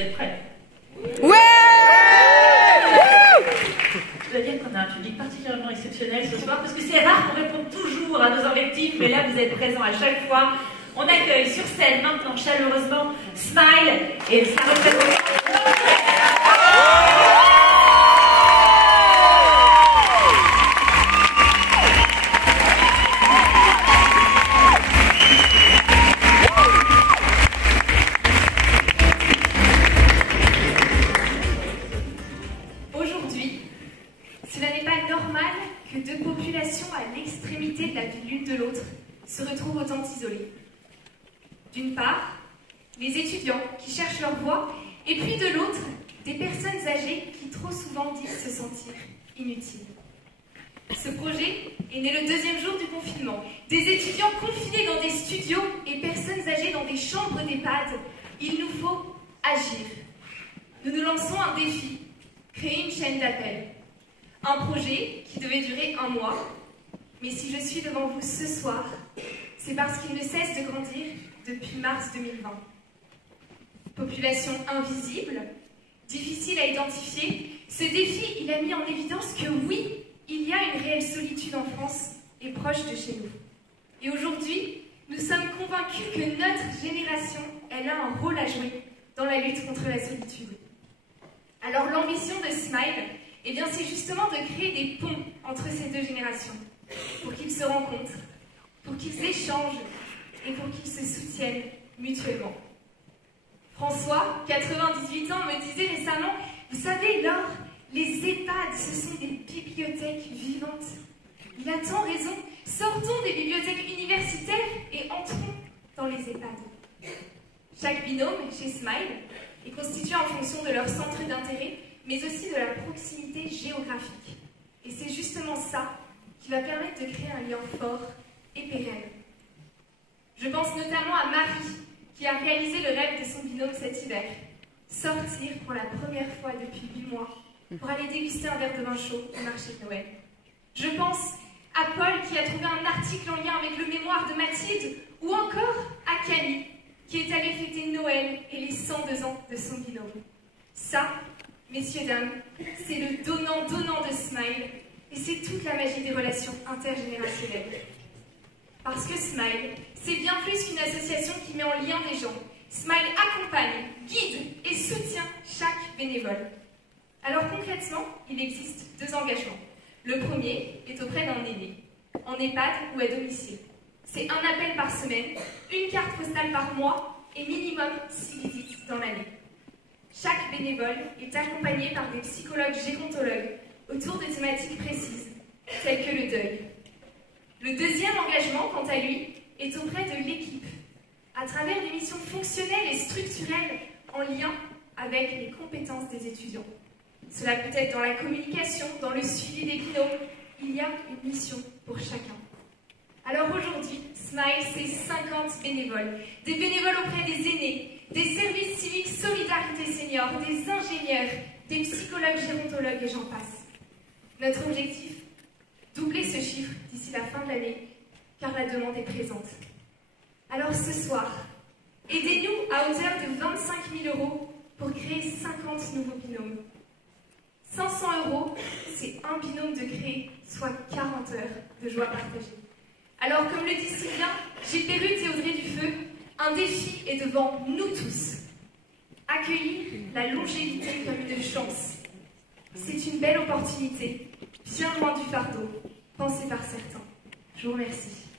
Vous êtes prêts? Ouais! Je dois dire qu'on a un public particulièrement exceptionnel ce soir, parce que c'est rare qu'on réponde toujours à nos invectives, mais là vous êtes présents à chaque fois. On accueille sur scène maintenant chaleureusement Smile et sa représentante. Aujourd'hui, cela n'est pas normal que deux populations à l'extrémité de la vie l'une de l'autre se retrouvent autant isolées. D'une part, les étudiants qui cherchent leur voie, et puis de l'autre, des personnes âgées qui trop souvent disent se sentir inutiles. Ce projet est né le deuxième jour du confinement. Des étudiants confinés dans des studios et personnes âgées dans des chambres d'EHPAD. Il nous faut agir. Nous nous lançons un défi, créer une chaîne d'appel. Un projet qui devait durer 1 mois. Mais si je suis devant vous ce soir, c'est parce qu'il ne cesse de grandir depuis mars 2020. Population invisible, difficile à identifier, ce défi, il a mis en évidence que oui, il y a une réelle solitude en France et proche de chez nous. Et aujourd'hui, nous sommes convaincus que notre génération, elle a un rôle à jouer dans la lutte contre la solitude. Alors l'ambition de Smile, eh bien, c'est justement de créer des ponts entre ces deux générations, pour qu'ils se rencontrent, pour qu'ils échangent et pour qu'ils se soutiennent mutuellement. François, 98 ans, me disait récemment, vous savez, Laure, les EHPAD, ce sont des bibliothèques vivantes. Il a tant raison, sortons des bibliothèques universitaires et entrons dans les EHPAD. Chaque binôme chez Smile est constitué en fonction de leur centre d'intérêt, mais aussi de la proximité géographique. Et c'est justement ça qui va permettre de créer un lien fort et pérenne. Je pense notamment à Marie, qui a réalisé le rêve de son binôme cet hiver. Sortir pour la première fois depuis 8 mois pour aller déguster un verre de vin chaud au marché de Noël. Je pense à Paul, qui a trouvé un article en lien avec le mémoire de Mathilde, ou encore à Camille, qui est allée fêter Noël et les 102 ans de son binôme. Ça, messieurs, dames, c'est le donnant-donnant de Smile, et c'est toute la magie des relations intergénérationnelles. Parce que Smile, c'est bien plus qu'une association qui met en lien des gens. Smile accompagne, guide et soutient chaque bénévole. Alors concrètement, il existe 2 engagements. Le premier est auprès d'un aîné, en EHPAD ou à domicile. C'est un appel par semaine, une carte postale par mois et minimum 6 visites dans l'année. Chaque bénévole est accompagné par des psychologues gérontologues autour de thématiques précises, telles que le deuil. Le deuxième engagement, quant à lui, est auprès de l'équipe, à travers des missions fonctionnelles et structurelles en lien avec les compétences des étudiants. Cela peut être dans la communication, dans le suivi des binômes. Il y a une mission pour chacun. Alors aujourd'hui, Smile, c'est 50 bénévoles. Des bénévoles auprès des aînés, des services civiques Solidarité Senior, des ingénieurs, des psychologues gérontologues et j'en passe. Notre objectif, doubler ce chiffre d'ici la fin de l'année, car la demande est présente. Alors ce soir, aidez-nous à hauteur de 25 000 € pour créer 50 nouveaux binômes. 500 €, c'est un binôme de créer, soit 40 heures de joie partagée. Alors, comme le dit si bien Gilles Perrut et Audrey Dufeu, un défi est devant nous tous. Accueillir la longévité comme une chance. C'est une belle opportunité, bien loin du fardeau, pensé par certains. Je vous remercie.